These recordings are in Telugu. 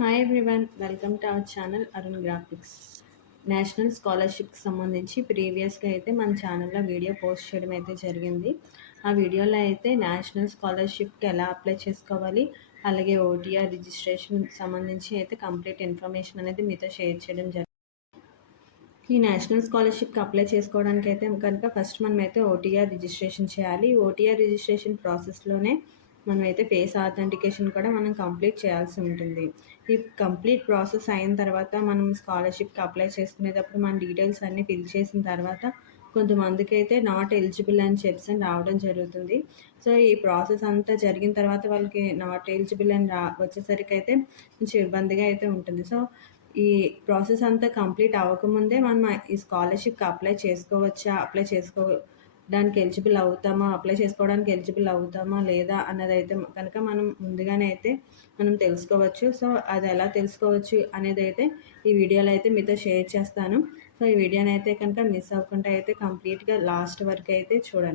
Hi everyone, welcome to our channel Arun graphics. National స్కాలర్షిప్కి సంబంధించి ప్రీవియస్గా అయితే మన ఛానల్లో వీడియో పోస్ట్ చేయడం అయితే జరిగింది. ఆ వీడియోలో అయితే నేషనల్ స్కాలర్షిప్కి ఎలా అప్లై చేసుకోవాలి, అలాగే ఓటీఆర్ రిజిస్ట్రేషన్ సంబంధించి అయితే కంప్లీట్ ఇన్ఫర్మేషన్ అనేది మీతో షేర్ చేయడం జరిగింది. ఈ నేషనల్ స్కాలర్షిప్కి అప్లై చేసుకోవడానికి అయితే కనుక ఫస్ట్ మనమైతే ఓటీఆర్ రిజిస్ట్రేషన్ చేయాలి. ఓటీఆర్ రిజిస్ట్రేషన్ ప్రాసెస్లోనే మనమైతే ఫేస్ ఆథెంటికేషన్ కూడా మనం కంప్లీట్ చేయాల్సి ఉంటుంది. ఈ కంప్లీట్ ప్రాసెస్ అయిన తర్వాత మనం స్కాలర్షిప్కి అప్లై చేసుకునేటప్పుడు మన డీటెయిల్స్ అన్నీ ఫిల్ చేసిన తర్వాత కొంతమందికి అయితే నాట్ ఎలిజిబుల్ అని చెప్పి రావడం జరుగుతుంది. సో ఈ ప్రాసెస్ అంతా జరిగిన తర్వాత వాళ్ళకి నాట్ ఎలిజిబుల్ అని వచ్చేసరికి అయితే కొంచెం ఇబ్బందిగా అయితే ఉంటుంది. సో ఈ ప్రాసెస్ అంతా కంప్లీట్ అవ్వకముందే మనం ఈ స్కాలర్షిప్కి అప్లై చేసుకోవడానికి ఎలిజిబుల్ అవుతామా, అప్లై చేసుకోవడానికి ఎలిజిబుల్ అవుతామా లేదా అన్నదైతే కనుక మనం ముందుగానే అయితే మనం తెలుసుకోవచ్చు. సో అది ఎలా తెలుసుకోవచ్చు అనేది అయితే ఈ వీడియోలో అయితే మీతో షేర్ చేస్తాను. సో ఈ వీడియోని అయితే కనుక మిస్ అవ్వకుండా అయితే కంప్లీట్గా లాస్ట్ వరకు అయితే చూడండి.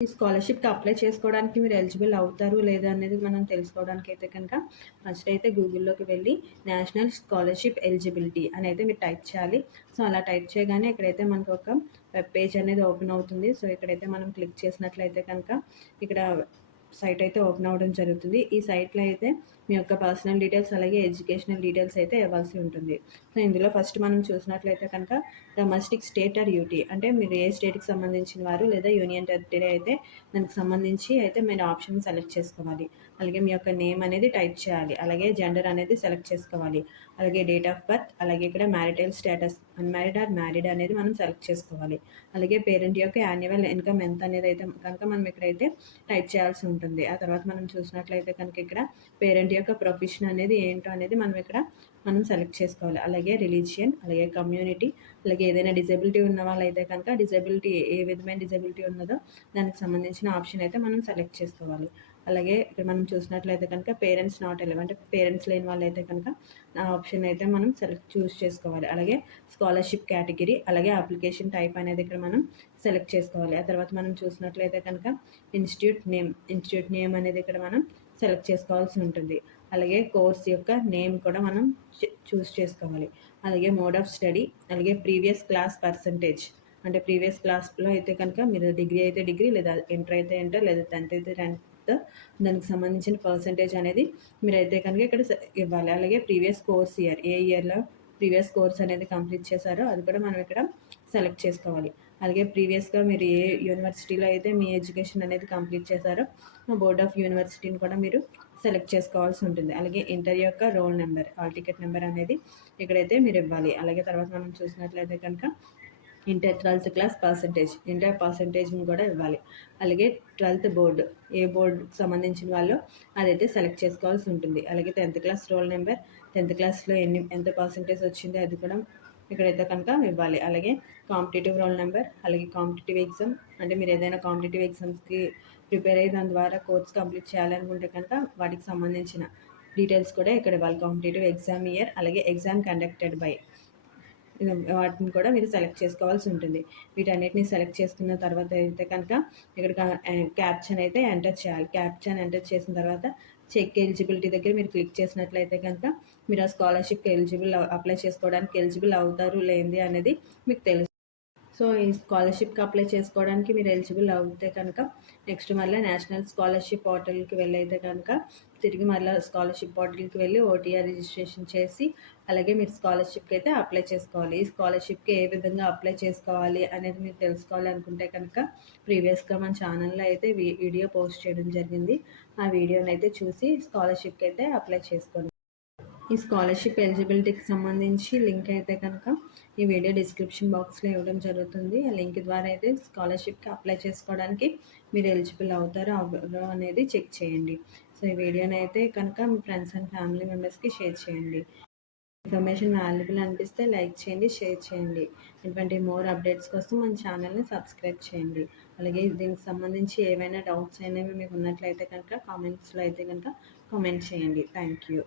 ఈ స్కాలర్షిప్కి అప్లై చేసుకోవడానికి మీరు ఎలిజిబుల్ అవుతారు లేదా అనేది మనం తెలుసుకోవడానికి అయితే కనుక ఫస్ట్ అయితే గూగుల్లోకి వెళ్ళి నేషనల్ స్కాలర్షిప్ ఎలిజిబిలిటీ అని అయితే మీరు టైప్ చేయాలి. సో అలా టైప్ చేయగానే ఇక్కడైతే మనకు ఒక వెబ్ పేజ్ అనేది ఓపెన్ అవుతుంది. సో ఇక్కడైతే మనం క్లిక్ చేసినట్లయితే కనుక ఇక్కడ సైట్ అయితే ఓపెన్ అవ్వడం జరుగుతుంది. ఈ సైట్లో అయితే మీ యొక్క పర్సనల్ డీటెయిల్స్ అలాగే ఎడ్యుకేషనల్ డీటెయిల్స్ అయితే ఇవ్వాల్సి ఉంటుంది. సో ఇందులో ఫస్ట్ మనం చూసినట్లయితే కనుక డొమెస్టిక్ స్టేట్ ఆర్ యూటీ అంటే మీరు ఏ స్టేట్కి సంబంధించిన వారు లేదా యూనియన్ టెరిటరీ అయితే దానికి సంబంధించి అయితే మీరు ఆప్షన్ సెలెక్ట్ చేసుకోవాలి. అలాగే మీ యొక్క నేమ్ అనేది టైప్ చేయాలి. అలాగే జెండర్ అనేది సెలెక్ట్ చేసుకోవాలి. అలాగే డేట్ ఆఫ్ బర్త్, అలాగే ఇక్కడ marital status unmarried or married అనేది మనం సెలెక్ట్ చేసుకోవాలి. అలాగే పేరెంట్ యొక్క యాన్యువల్ ఇన్కమ్ ఎంత అనేది అయితే కనుక మనం ఇక్కడైతే టైప్ చేయాల్సి ఉంటుంది. ఆ తర్వాత మనం చూసినట్లయితే కనుక ఇక్కడ పేరెంట్ యొక్క ప్రొఫెషన్ అనేది ఏంటో అనేది మనం సెలెక్ట్ చేసుకోవాలి. అలాగే రిలీజియన్, అలాగే కమ్యూనిటీ, అలాగే ఏదైనా డిజబిలిటీ ఉన్న వాళ్ళైతే కనుక డిజబిలిటీ ఏ విధమైన డిజబిలిటీ ఉన్నదో దానికి సంబంధించిన ఆప్షన్ అయితే మనం సెలెక్ట్ చేసుకోవాలి. అలాగే ఇక్కడ మనం చూసినట్లయితే కనుక పేరెంట్స్ నాట్ ఎలిజిబుల్ అంటే పేరెంట్స్ లేని వాళ్ళైతే కనుక ఆ ఆప్షన్ అయితే మనం చూస్ చేసుకోవాలి. అలాగే స్కాలర్షిప్ కేటగిరీ, అలాగే అప్లికేషన్ టైప్ అనేది ఇక్కడ మనం సెలెక్ట్ చేసుకోవాలి. ఆ తర్వాత మనం చూసినట్లయితే కనుక ఇన్స్టిట్యూట్ నేమ్ అనేది ఇక్కడ మనం సెలెక్ట్ చేసుకోవాల్సి ఉంటుంది. అలాగే కోర్స్ యొక్క నేమ్ కూడా మనం చూస్ చేసుకోవాలి. అలాగే మోడ్ ఆఫ్ స్టడీ, అలాగే ప్రీవియస్ క్లాస్ పర్సంటేజ్ అంటే ప్రీవియస్ క్లాస్లో అయితే కనుక మీరు డిగ్రీ అయితే డిగ్రీ, లేదా ఇంటర్ అయితే ఇంటర్, లేదా 10th అయితే 10th దానికి సంబంధించిన పర్సంటేజ్ అనేది మీరైతే కనుక ఇక్కడ ఇవ్వాలి. అలాగే ప్రీవియస్ కోర్స్ ఇయర్, ఏ ఇయర్లో ప్రీవియస్ కోర్స్ అనేది కంప్లీట్ చేశారో అది కూడా మనం ఇక్కడ సెలెక్ట్ చేసుకోవాలి. అలాగే ప్రీవియస్గా మీరు ఏ యూనివర్సిటీలో అయితే మీ ఎడ్యుకేషన్ అనేది కంప్లీట్ చేశారో బోర్డ్ ఆఫ్ యూనివర్సిటీని కూడా మీరు సెలెక్ట్ చేసుకోవాల్సి ఉంటుంది. అలాగే ఇంటర్ యొక్క roll number, hall ticket number అనేది ఇక్కడైతే మీరు ఇవ్వాలి. అలాగే తర్వాత మనం చూసినట్లయితే కనుక inter 12th class percentage, inter పర్సంటేజ్ని కూడా ఇవ్వాలి. అలాగే 12th బోర్డు, ఏ బోర్డుకి సంబంధించిన వాళ్ళు అదైతే సెలెక్ట్ చేసుకోవాల్సి ఉంటుంది. అలాగే 10th class roll number, 10th క్లాస్లో ఎంత పర్సంటేజ్ వచ్చిందో అది కూడా ఇక్కడైతే కనుక ఇవ్వాలి. అలాగే కాంపిటేటివ్ రోల్ నెంబర్, అలాగే కాంపిటేటివ్ ఎగ్జామ్ అంటే మీరు ఏదైనా కాంపిటేటివ్ ఎగ్జామ్స్కి ప్రిపేర్ అయ్యి దాని ద్వారా కోర్స్ కంప్లీట్ చేయాలనుకుంటే కనుక వాటికి సంబంధించిన డీటెయిల్స్ కూడా ఇక్కడ ఇవ్వాలి. కాంపిటేటివ్ ఎగ్జామ్ ఇయర్, అలాగే ఎగ్జామ్ కండక్టెడ్ బై వాటిని కూడా మీరు సెలెక్ట్ చేసుకోవాల్సి ఉంటుంది. వీటన్నిటిని సెలెక్ట్ చేసుకున్న తర్వాత అయితే కనుక ఇక్కడ క్యాప్షన్ అయితే ఎంటర్ చేయాలి. క్యాప్షన్ ఎంటర్ చేసిన తర్వాత చెక్ ఎలిజిబిలిటీ దగ్గర మీరు క్లిక్ చేసినట్లయితే కనుక మీరు ఆ స్కాలర్షిప్కి అప్లై చేసుకోవడానికి ఎలిజిబుల్ అవుతారు లేనిది అనేది మీకు తెలుసు. సో ఈ స్కాలర్షిప్కి అప్లై చేసుకోవడానికి మీరు ఎలిజిబుల్ అవుతే కనుక నెక్స్ట్ మళ్ళీ నేషనల్ స్కాలర్షిప్ పోర్టల్కి వెళ్ళైతే కనుక తిరిగి మళ్ళీ స్కాలర్షిప్ పోర్టల్కి వెళ్ళి ఓటీఆర్ రిజిస్ట్రేషన్ చేసి అలాగే మీరు స్కాలర్షిప్కి అయితే అప్లై చేసుకోవాలి. ఈ స్కాలర్షిప్కి ఏ విధంగా అప్లై చేసుకోవాలి అనేది మీరు తెలుసుకోవాలి అనుకుంటే కనుక ప్రీవియస్గా మన ఛానల్లో అయితే వీడియో పోస్ట్ చేయడం జరిగింది. ఆ వీడియోని అయితే చూసి స్కాలర్షిప్కి అయితే అప్లై చేసుకోండి. ఈ స్కాలర్షిప్ ఎలిజిబిలిటీకి సంబంధించి లింక్ అయితే కనుక ఈ వీడియో డిస్క్రిప్షన్ బాక్స్లో ఇవ్వడం జరుగుతుంది. ఆ లింక్ ద్వారా అయితే స్కాలర్షిప్కి అప్లై చేసుకోవడానికి మీరు ఎలిజిబుల్ అవుతారో అవ్వరో అనేది చెక్ చేయండి. సో ఈ వీడియోని అయితే కనుక మీ ఫ్రెండ్స్ అండ్ ఫ్యామిలీ మెంబర్స్కి షేర్ చేయండి. ఇన్ఫర్మేషన్ వాల్యుబుల్ అనిపిస్తే లైక్ చేయండి, షేర్ చేయండి. ఇటువంటి మోర్ అప్డేట్స్ కోసం మన ఛానల్ని సబ్స్క్రైబ్ చేయండి. అలాగే దీనికి సంబంధించి ఏవైనా డౌట్స్ అనేవి మీకు ఉన్నట్లయితే కనుక కామెంట్స్లో అయితే కనుక కామెంట్ చేయండి. Thank you.